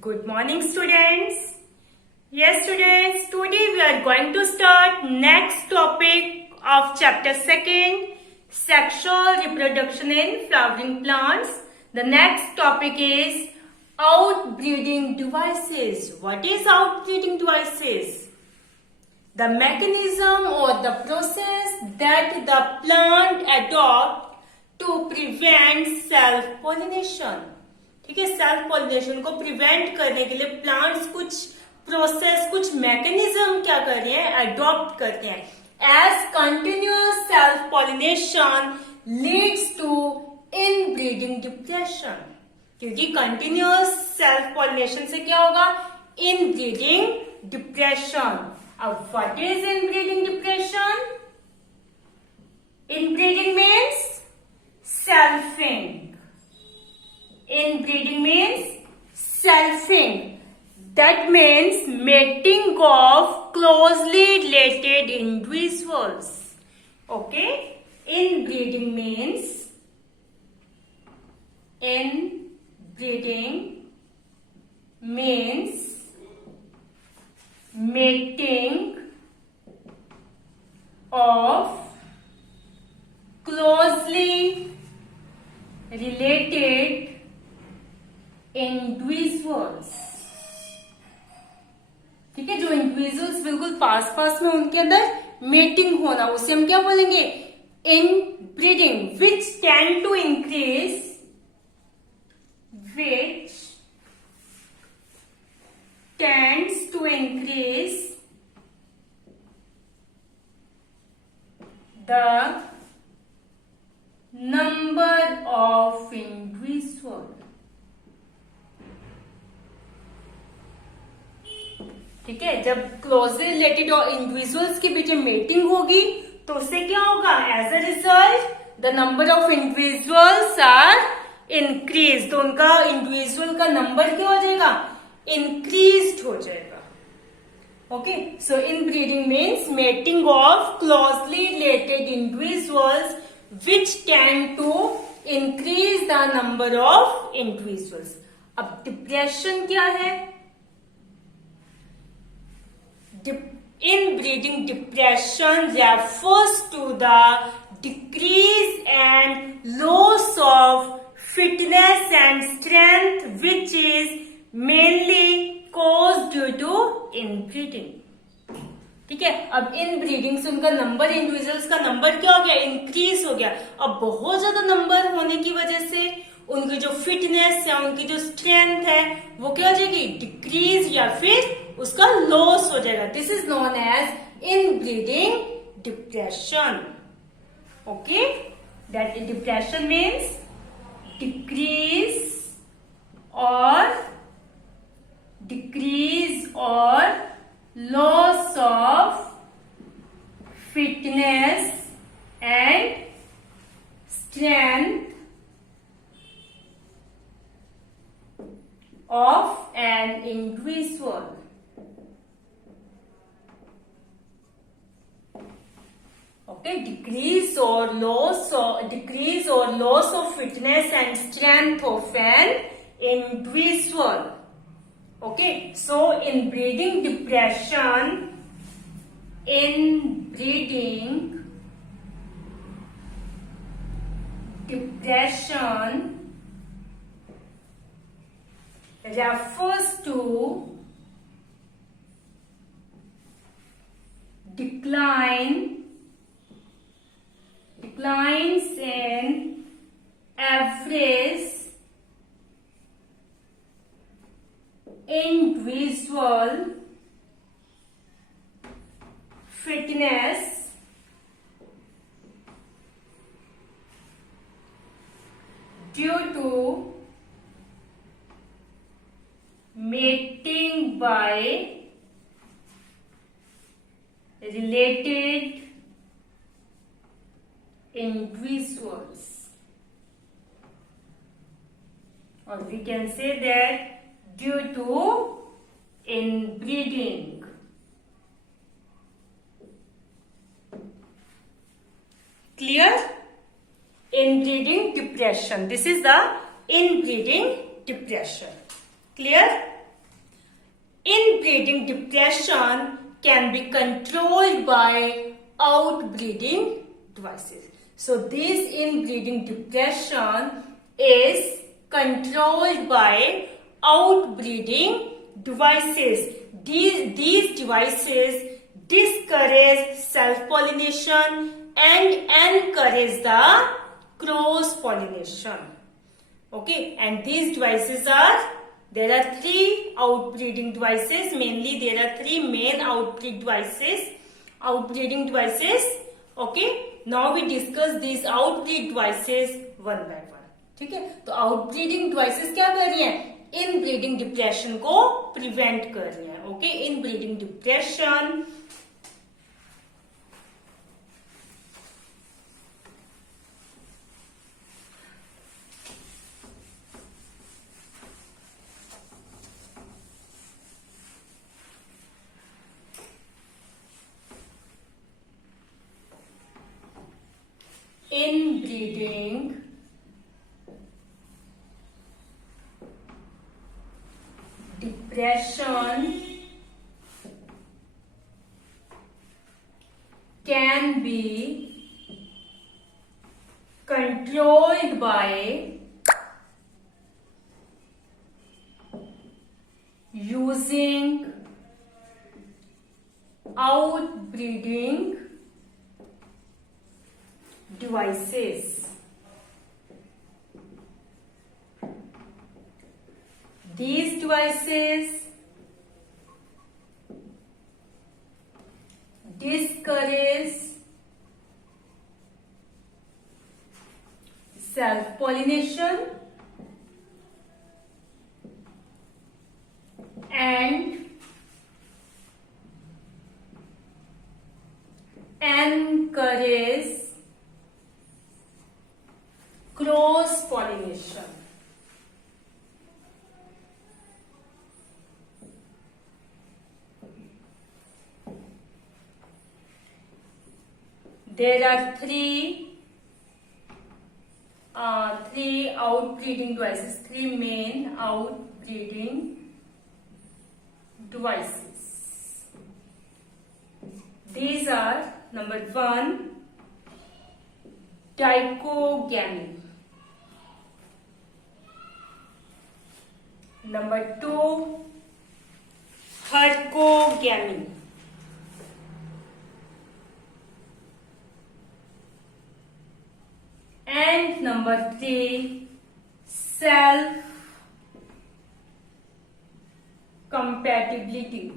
Good morning, students. Yes, students, today we are going to start next topic of chapter 2, sexual reproduction in flowering plants. The next topic is outbreeding devices. What is outbreeding devices? The mechanism or the process that the plant adopt to prevent self pollination. ठीक है, self pollination को प्रिवेंट करने के लिए प्लांट्स कुछ प्रोसेस, कुछ मैकेनिज्म क्या कर रहे हैं, अडॉप्ट करते हैं. As continuous self pollination leads to inbreeding depression. क्योंकि कंटिन्यूअस सेल्फ पॉलिनेशन से क्या होगा, इनब्रीडिंग डिप्रेशन. अब what is inbreeding depression? Inbreeding means selfing. Inbreeding means selfing. That means mating of closely related individuals. Okay? Inbreeding means mating of closely related individuals. ठीक है, जो इंडिविजुअल्स बिल्कुल पास पास में उनके अंदर मेटिंग होना, उसे हम क्या बोलेंगे, inbreeding. Which tend to increase the number of individual. ठीक है, जब क्लोजली रिलेटेड इंडिविजुअल्स के बीच में मीटिंग होगी तो उससे क्या होगा, as a result the number of individuals are increase. तो उनका इंडिविजुअल का नंबर क्या हो जाएगा, इंक्रीज हो जाएगा. Okay, so inbreeding means mating of closely related individuals which tend to increase the number of individuals. अब डिप्रेशन क्या है? Inbreeding depression refers to the decrease and loss of fitness and strength which is mainly caused due to inbreeding. ठीक है, अब इनब्रीडिंग से उनका number, individuals का नंबर क्या हो गया, इंक्रीज हो गया. अब बहुत ज्यादा नंबर होने की वजह से उनकी जो फिटनेस है, उनकी जो स्ट्रेंथ है, वो क्या हो जाएगी, डिक्रीज या फिर उसका लॉस हो जाएगा. This is known as inbreeding depression. Okay, that depression means decrease or loss of fitness and strength of an individual. Okay, decrease or loss of fitness and strength of an individual. Okay, so inbreeding depression refers to declines in average individual fitness due to mating by related individuals, or we can say that due to inbreeding. Clear? Inbreeding depression. This is the inbreeding depression. Clear? inbreeding depression can be controlled by outbreeding devices. So this inbreeding depression is controlled by outbreeding devices. These devices discourage self-pollination and encourage the cross-pollination. Okay, and these devices are, there are three outbreeding devices. Mainly there are three main outbreeding devices. Okay, now we discuss these outbreed devices one by one. ठीक है, तो outbreeding devices क्या कर रही हैं? Inbreeding depression को प्रिवेंट कर रही हैं. Okay, inbreeding depression inbreeding depression can be controlled by using outbreeding devices. These devices discourage self-pollination and encourage cross-pollination. There are three outbreeding devices, three main outbreeding devices. These are, number 1, dichogamy. Number 2, hercogamy. And number 3, self-compatibility.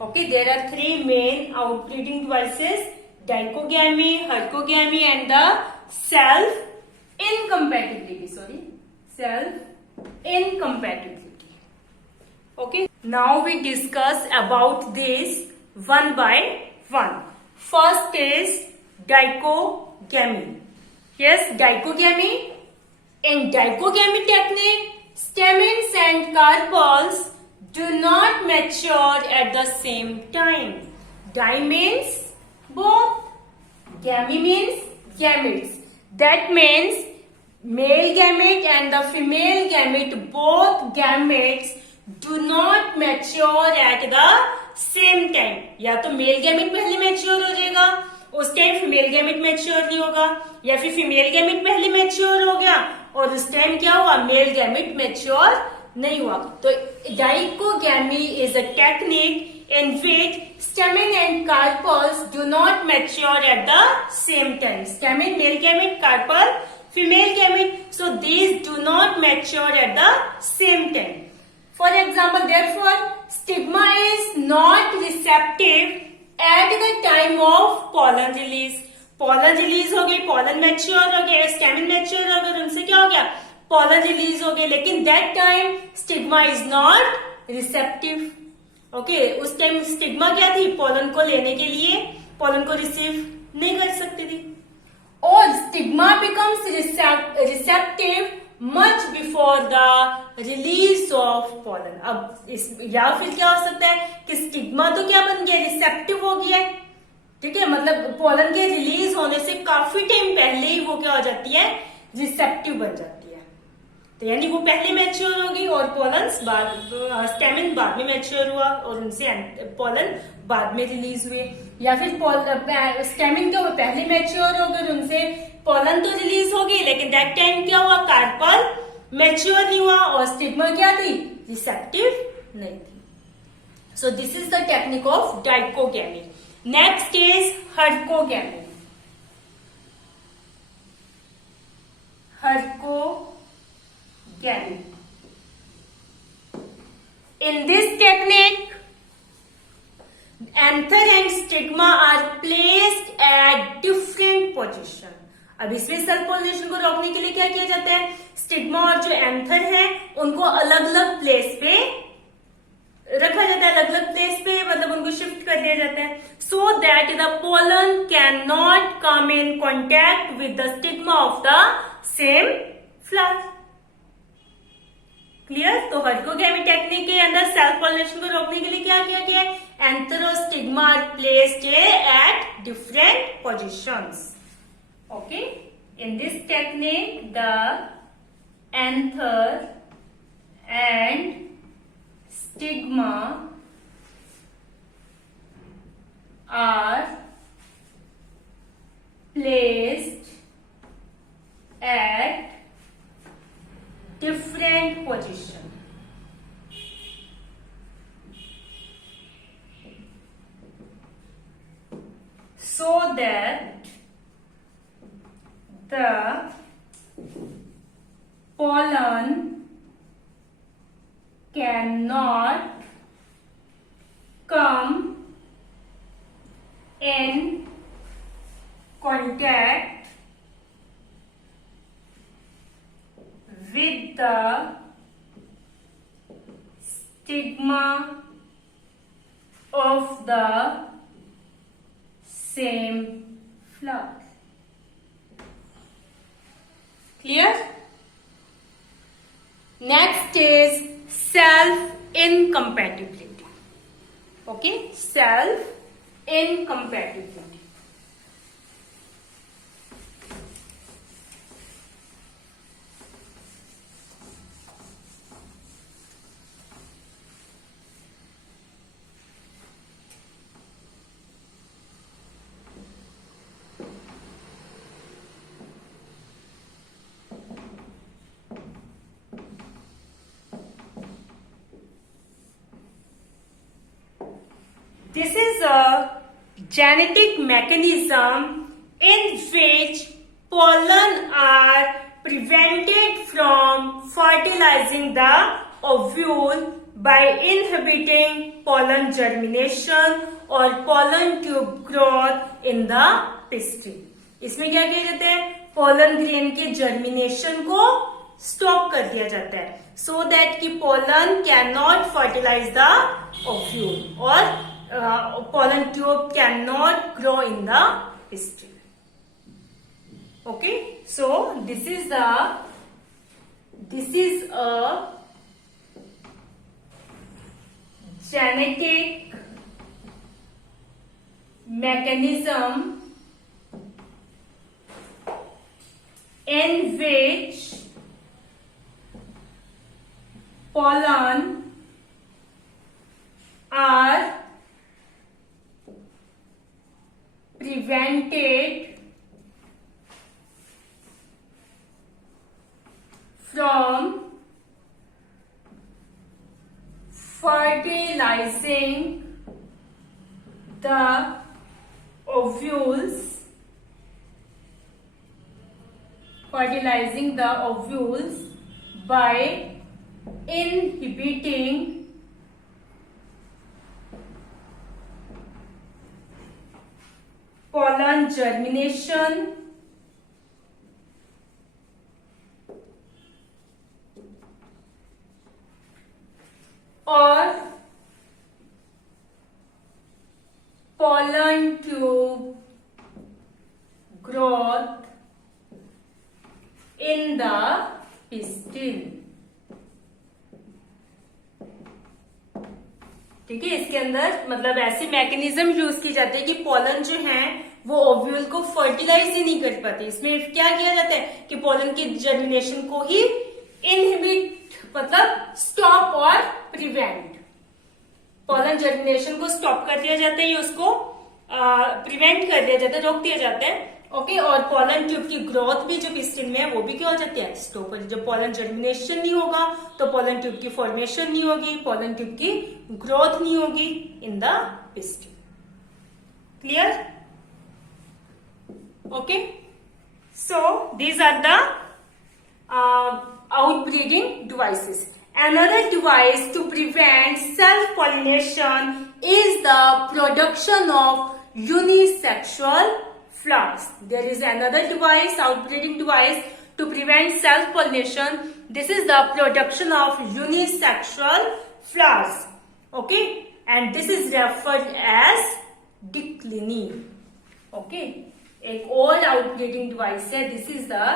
Okay, there are three main outbreeding devices: dichogamy, hercogamy, and the self-incompatibility. Self-incompatibility. Okay, now we discuss about this one by one. First is dichogamy. Yes, dichogamy. In dichogamy technique, stamens and carpels do not mature at the same time. Di means both. Gamy means gametes. That means male gamete and the female gamete, both gametes do not mature at the same time. या तो male gamete पहले मैच्योर हो जाएगा, उस time female gamete mature नहीं होगा, या फिर फीमेल गैमेट पहले मैच्योर हो गया और उस टाइम क्या हुआ, मेल गैमेट मैच्योर नहीं हुआ. तो dichogamy is a technique in which stamen and carpels do not mature at the same time. Stamen male gamete, carpel female gamete, so these do not mature at the same time. For example, therefore, stigma is not receptive at the time of pollen release. Pollen release हो गई, pollen mature हो गया, stamen mature हो गया, उनसे क्या हो गया, pollen release हो गया, लेकिन that time stigma is not receptive. Okay, उस टाइम स्टिग्मा क्या थी, pollen को लेने के लिए pollen को receive नहीं कर सकती थी. और stigma becomes receptive much before the release of pollen. अब या फिर क्या हो सकता है कि स्टिग्मा तो क्या बन गया, रिसेप्टिव हो गया है. ठीक है, मतलब पोलन के रिलीज होने से काफी टाइम पहले ही वो क्या हो जाती है, रिसेप्टिव बन जाती है. तो यानी वो पहले मैच्योर होगी और पोलन्स स्टेमिन बाद में मैच्योर हुआ और उनसे पोलन बाद में रिलीज हुए, या फिर स्टेमिन के पहले मैच्योर हो गए, उनसे पोलन तो रिलीज हो गई, लेकिन दैट टाइम क्या हुआ, कार्पल मैच्योर नहीं हुआ और स्टिग्मा क्या थी, रिसेप्टिव नहीं थी. So this is the technique of dichogamy. Next is herkogamy. Hurricanes. In this technique, anther and stigma are placed at different position. अब इसमें सेल्फ पोलिनेशन को रोकने के लिए क्या किया जाता है, स्टिग्मा और जो एंथर है उनको अलग अलग प्लेस पे रखा जाता है, अलग अलग प्लेस पे, मतलब उनको शिफ्ट कर दिया जाता है, so that the pollen can not come in contact with the stigma of the same flower. Clear. तो हर्कोगैमी टेक्निक के अंदर सेल्फ पोलिनेशन को रोकने के लिए क्या किया गया है, एंथर और stigma are placed at different positions. Okay. In this technique the anther and stigma are placed at different position. So that the pollen cannot come in contact with the stigma of the same flower. Clear? Next is self-incompatibility. Okay? Self-incompatibility. This is a genetic mechanism in which pollen are prevented from fertilizing the ovule by inhibiting pollen germination or pollen tube growth in the pistil. इसमें क्या किया जाता है, pollen grain के germination को stop कर दिया जाता है, सो दैट कि pollen can not fertilize the ovule और pollen tube cannot grow in the pistil. Okay, so this is a genetic mechanism in which pollen are prevented from fertilizing the ovules by inhibiting pollen germination or pollen tube growth in the pistil. ठीक है, इसके अंदर मतलब ऐसे mechanism use की जाती है कि पोलन जो है वो ओव्यूल को फर्टिलाइज ही नहीं कर पाते. इसमें क्या किया जाता है कि पोलन के जर्मिनेशन को ही इनहिबिट मतलब स्टॉप और प्रिवेंट। पॉलन जर्मिनेशन को स्टॉप कर दिया जाता है, या उसको प्रिवेंट कर दिया जाता है, रोक दिया जाता है। ओके, और पॉलन ट्यूब की ग्रोथ भी जो पिस्टिन में है वो भी क्या हो जाती है, स्टॉप हो। जब पॉलन जर्मिनेशन नहीं होगा तो पॉलन ट्यूब की फॉर्मेशन नहीं होगी, पॉलन ट्यूब की ग्रोथ नहीं होगी in the pistil. Clear? Okay, so these are the outbreeding devices. Another device to prevent self-pollination is the production of unisexual flowers. There is another device, outbreeding device to prevent self-pollination. This is the production of unisexual flowers. Okay, and this is referred as diclini. Okay, एक और outbreeding device है, this is the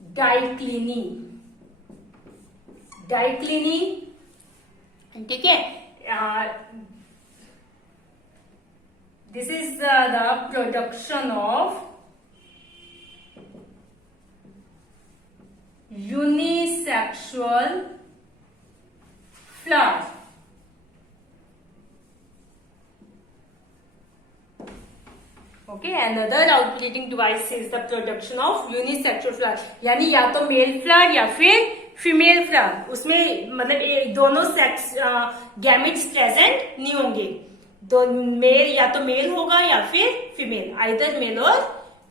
डाइक्लिनी। डाइक्लिनी, ठीक है, this is the production of unisexual flower. Okay, another outbreeding device is the production of unisexual flower, यानी या तो मेल फ्लावर या फिर फीमेल फ्लावर, उसमें मतलब दोनों सेक्स गैमेट्स प्रेजेंट नहीं होंगे, दो मेल, या तो मेल होगा या फिर फीमेल, आइदर मेल और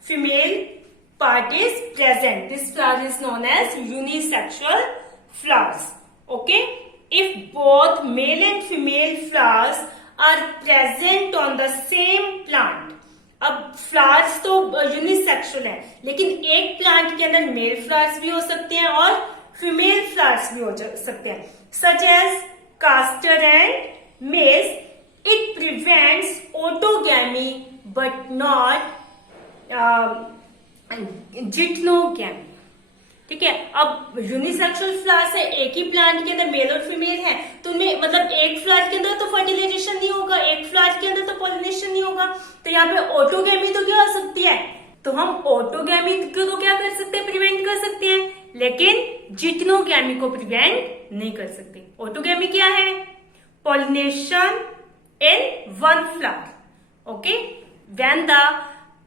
female part is present. This flower is known as unisexual flowers. Okay, if both male and female flowers are present on the same plant. अब फ्लावर्स तो यूनिसेक्सुअल है, लेकिन एक प्लांट के अंदर मेल फ्लावर्स भी हो सकते हैं और फीमेल फ्लावर्स भी हो सकते हैं, such as castor and maize. It prevents autogamy but not geitonogamy. ठीक है, अब यूनिसेक्सुअल फ्लावर्स है, एक ही प्लांट के अंदर मेल और फीमेल है, तो उनमें मतलब एक फ्लावर के अंदर तो फर्टिलाइजेशन नहीं होगा, एक फ्लावर के अंदर तो पॉलिनेशन नहीं होगा, तो यहाँ पे ऑटोगैमी तो क्या हो सकती है, तो हम ऑटोगैमी को तो क्या कर सकते हैं, प्रिवेंट कर सकते हैं, लेकिन जिटनोगैमी को प्रिवेंट नहीं कर सकते। ऑटोगैमी क्या है, pollination in one flower. Okay, when the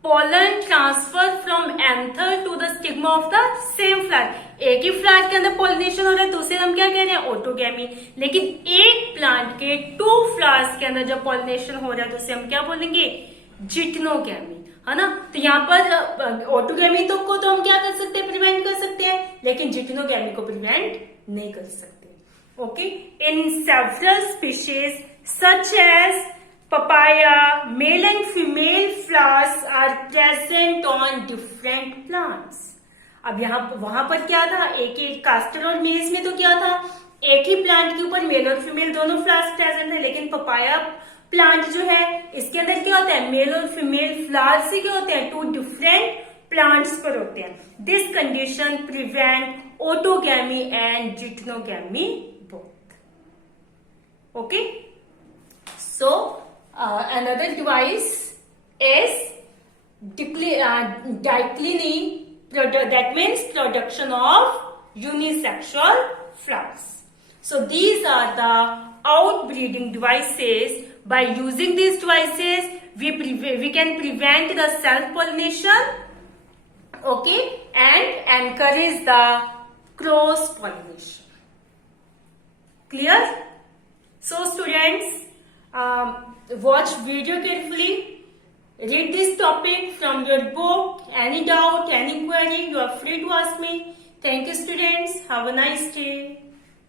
pollen transfer from anther to the stigma of the same flower। एक ही फ्लावर के अंदर पॉलिनेशन हो रहा है तो उसे हम क्या कह रहे हैं, ऑटोगैमी। लेकिन एक प्लांट के 2 फ्लावर्स के अंदर जब पॉलिनेशन हो रहा है तो उसे हम क्या बोलेंगे, जिटनोगैमी, है ना। तो यहाँ पर ऑटोगैमी तो को तो हम क्या कर सकते हैं, प्रिवेंट कर सकते हैं, लेकिन जिटनोगैमी को प्रिवेंट नहीं कर सकते। Okay, in several species such as papaya, male and female flowers are present on different plants। अब यहाँ वहां पर क्या था, एक कास्टर और मेज में तो क्या था, एक ही प्लांट के ऊपर मेल और फीमेल दोनों फ्लावर्स प्रेजेंट है, लेकिन पपाया प्लांट जो है इसके अंदर क्या होता है, मेल और फीमेल फ्लावर्स ही क्या होते हैं, 2 डिफरेंट प्लांट्स पर होते हैं। This condition prevent autogamy and geitonogamy both. Okay, so another device is diclini, that means production of unisexual flowers. So these are the outbreeding devices. By using these devices, we can prevent the self pollination, okay, and encourage the cross pollination. Clear? So students, watch video carefully, read this topic from your book. Any doubt, any query, you are free to ask me. Thank you students, have a nice day.